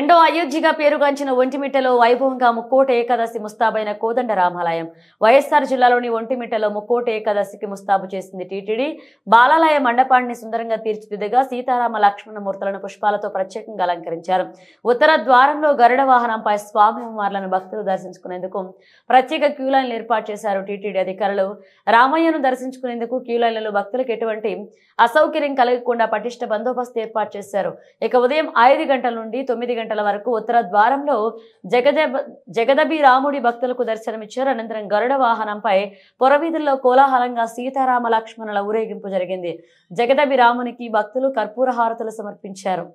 రెండో అయోధ్యగా పేరుగాంచిన ఒంటిమిట్టలో వైభవంగా ముక్కోటి ఏకాదశి ముస్తాబైన కోదండ రామాలయం. వైఎస్ఆర్ జిల్లాలోని ఒంటిమిట్టలో ముక్కోటి ఏకాదశికి ముస్తాబు చేసింది టీటీడీ. బాలాలయ మండపాన్ని సుందరంగా తీర్చిదిద్దగా సీతారామ లక్ష్మణ మూర్తులను పుష్పాలతో ప్రత్యేకంగా అలంకరించారు. ఉత్తర ద్వారంలో గరుడ వాహనంపై స్వామివార్లను భక్తులు దర్శించుకునేందుకు ప్రత్యేక క్యూలైన్లు ఏర్పాటు చేశారు టీటీడీ అధికారులు. రామయ్యను దర్శించుకునేందుకు క్యూలైన్లలో భక్తులకు ఎటువంటి అసౌకర్యం కలగకుండా పటిష్ట బందోబస్తు ఏర్పాటు చేశారు. ఇక ఉదయం 5 గంటల నుండి 9 గంటల వరకు ఉత్తర ద్వారంలో జగదబి రాముడి భక్తులకు దర్శనమిచ్చారు. అనంతరం గరుడ వాహనంపై పొరవీధుల్లో కోలాహలంగా సీతారామ లక్ష్మణుల ఊరేగింపు జరిగింది. జగదబి రామునికి భక్తులు కర్పూర హారతులు సమర్పించారు.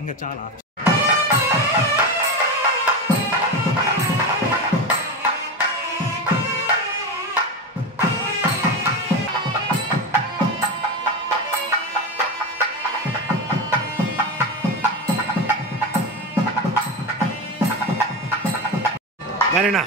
ఇంకా చాలా గానేనా